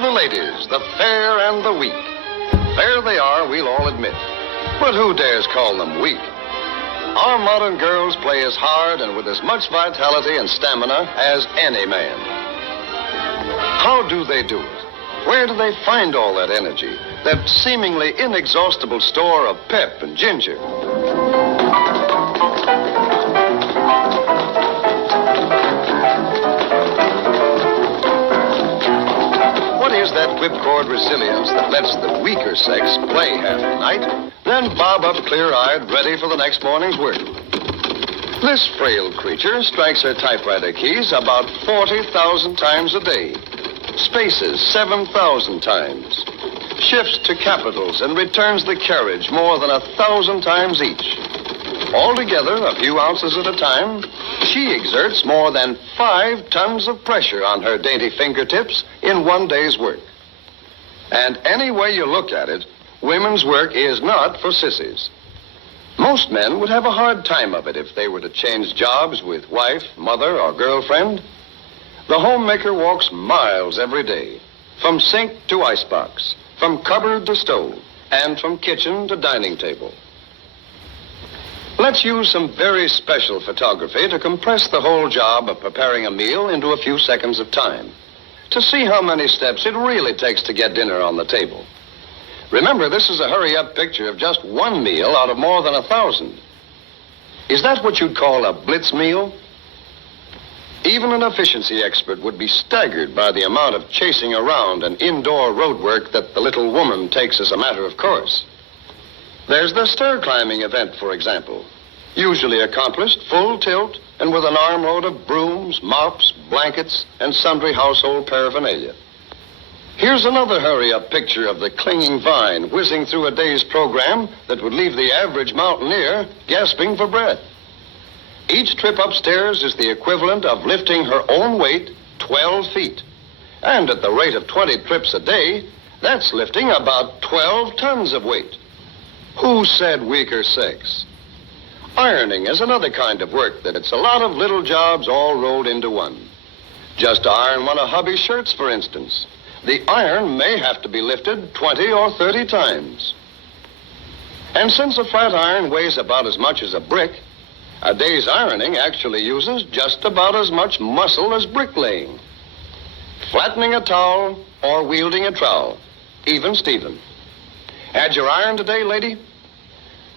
the ladies, the fair and the weak. Fair they are, we'll all admit. But who dares call them weak? Our modern girls play as hard and with as much vitality and stamina as any man. How do they do it? Where do they find all that energy, that seemingly inexhaustible store of pep and ginger? What is that whipcord resilience that lets the weaker sex play half the night, then bob up clear-eyed, ready for the next morning's work? This frail creature strikes her typewriter keys about 40,000 times a day, spaces 7,000 times, shifts to capitals and returns the carriage more than 1,000 times each. Altogether, a few ounces at a time, she exerts more than 5 tons of pressure on her dainty fingertips in one day's work. And any way you look at it, women's work is not for sissies. Most men would have a hard time of it if they were to change jobs with wife, mother, or girlfriend. The homemaker walks miles every day, from sink to icebox, from cupboard to stove, and from kitchen to dining table. Let's use some very special photography to compress the whole job of preparing a meal into a few seconds of time, to see how many steps it really takes to get dinner on the table. Remember, this is a hurry-up picture of just one meal out of more than 1,000. Is that what you'd call a blitz meal? Even an efficiency expert would be staggered by the amount of chasing around and indoor road work that the little woman takes as a matter of course. There's the stair-climbing event, for example, usually accomplished full tilt and with an armload of brooms, mops, blankets, and sundry household paraphernalia. Here's another hurry-up picture of the clinging vine whizzing through a day's program that would leave the average mountaineer gasping for breath. Each trip upstairs is the equivalent of lifting her own weight 12 feet. And at the rate of 20 trips a day, that's lifting about 12 tons of weight. Who said weaker sex? Ironing is another kind of work that it's a lot of little jobs all rolled into one. Just to iron one of hubby's shirts, for instance. The iron may have to be lifted 20 or 30 times. And since a flat iron weighs about as much as a brick, a day's ironing actually uses just about as much muscle as bricklaying. Flattening a towel or wielding a trowel, even Stephen. Had your iron today, lady?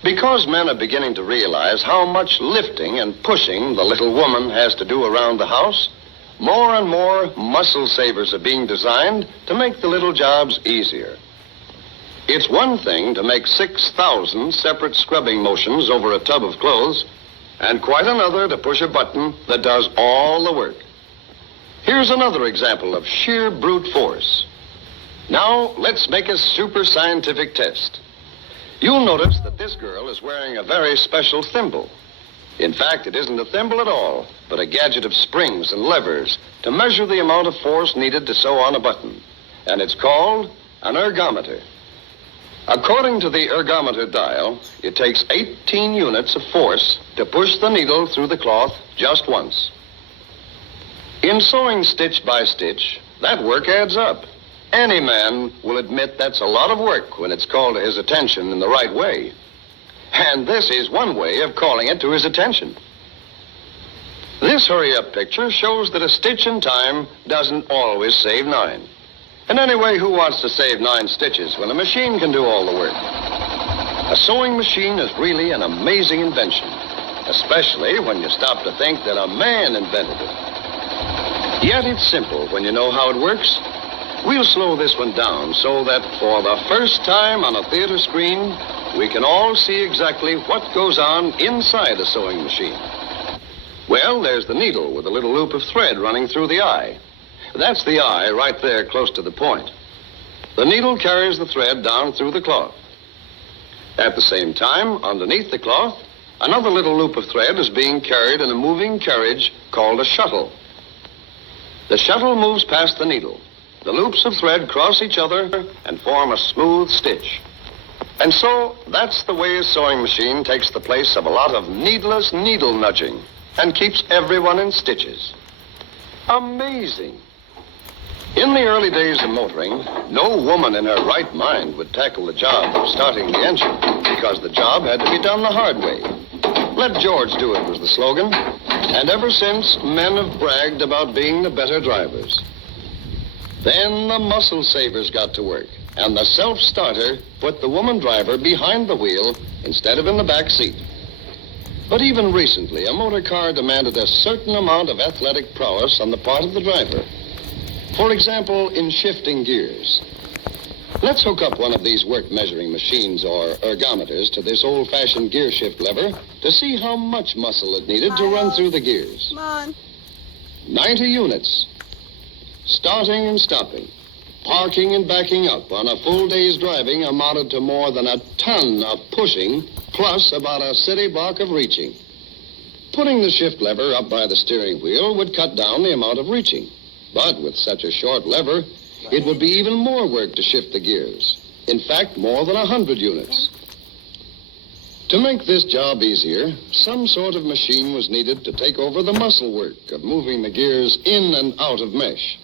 Because men are beginning to realize how much lifting and pushing the little woman has to do around the house, more and more muscle savers are being designed to make the little jobs easier. It's one thing to make 6,000 separate scrubbing motions over a tub of clothes, and quite another to push a button that does all the work. Here's another example of sheer brute force. Now, let's make a super scientific test. You'll notice that this girl is wearing a very special thimble. In fact, it isn't a thimble at all, but a gadget of springs and levers to measure the amount of force needed to sew on a button. And it's called an ergometer. According to the ergometer dial, it takes 18 units of force to push the needle through the cloth just once. In sewing stitch by stitch, that work adds up. Any man will admit that's a lot of work when it's called to his attention in the right way. And this is one way of calling it to his attention. This hurry-up picture shows that a stitch in time doesn't always save 9. And anyway, who wants to save 9 stitches when a machine can do all the work? A sewing machine is really an amazing invention, especially when you stop to think that a man invented it. Yet it's simple when you know how it works. We'll slow this one down so that for the first time on a theater screen, we can all see exactly what goes on inside a sewing machine. Well, there's the needle with a little loop of thread running through the eye. That's the eye right there close to the point. The needle carries the thread down through the cloth. At the same time, underneath the cloth, another little loop of thread is being carried in a moving carriage called a shuttle. The shuttle moves past the needle. The loops of thread cross each other and form a smooth stitch. And so, that's the way a sewing machine takes the place of a lot of needless needle nudging and keeps everyone in stitches. Amazing. In the early days of motoring, no woman in her right mind would tackle the job of starting the engine because the job had to be done the hard way. Let George do it was the slogan. And ever since, men have bragged about being the better drivers. Then the muscle savers got to work, and the self-starter put the woman driver behind the wheel instead of in the back seat. But even recently, a motor car demanded a certain amount of athletic prowess on the part of the driver. For example, in shifting gears. Let's hook up one of these work measuring machines or ergometers to this old-fashioned gear shift lever to see how much muscle it needed to run through the gears. Come on. 90 units. Starting and stopping, parking and backing up on a full day's driving amounted to more than a ton of pushing, plus about a city block of reaching. Putting the shift lever up by the steering wheel would cut down the amount of reaching. But with such a short lever, it would be even more work to shift the gears. In fact, more than 100 units. To make this job easier, some sort of machine was needed to take over the muscle work of moving the gears in and out of mesh.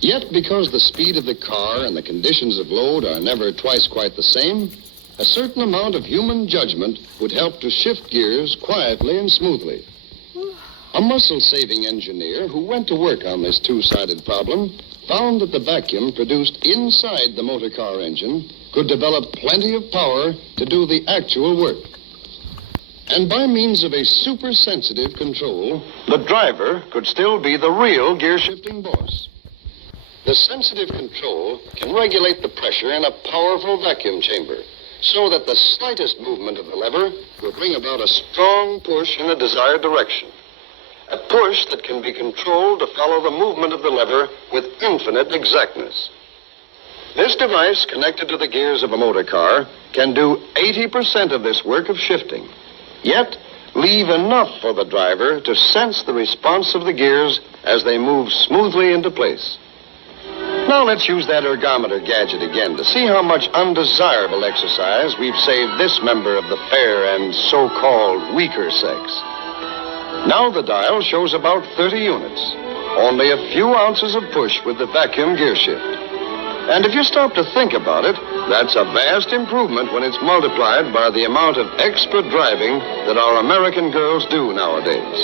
Yet, because the speed of the car and the conditions of load are never twice quite the same, a certain amount of human judgment would help to shift gears quietly and smoothly. A muscle-saving engineer who went to work on this two-sided problem found that the vacuum produced inside the motor car engine could develop plenty of power to do the actual work. And by means of a super-sensitive control, the driver could still be the real gear-shifting boss. The sensitive control can regulate the pressure in a powerful vacuum chamber so that the slightest movement of the lever will bring about a strong push in a desired direction. A push that can be controlled to follow the movement of the lever with infinite exactness. This device, connected to the gears of a motor car, can do 80% of this work of shifting, yet leave enough for the driver to sense the response of the gears as they move smoothly into place. Now let's use that ergometer gadget again to see how much undesirable exercise we've saved this member of the fair and so-called weaker sex. Now the dial shows about 30 units. Only a few ounces of push with the vacuum gear shift. And if you stop to think about it, that's a vast improvement when it's multiplied by the amount of extra driving that our American girls do nowadays.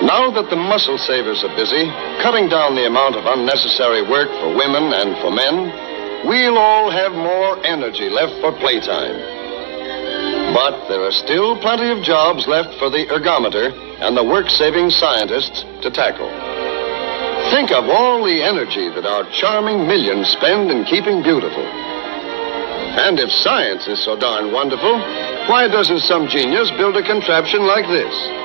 Now that the muscle savers are busy, cutting down the amount of unnecessary work for women and for men, we'll all have more energy left for playtime. But there are still plenty of jobs left for the ergometer and the work-saving scientists to tackle. Think of all the energy that our charming millions spend in keeping beautiful. And if science is so darn wonderful, why doesn't some genius build a contraption like this?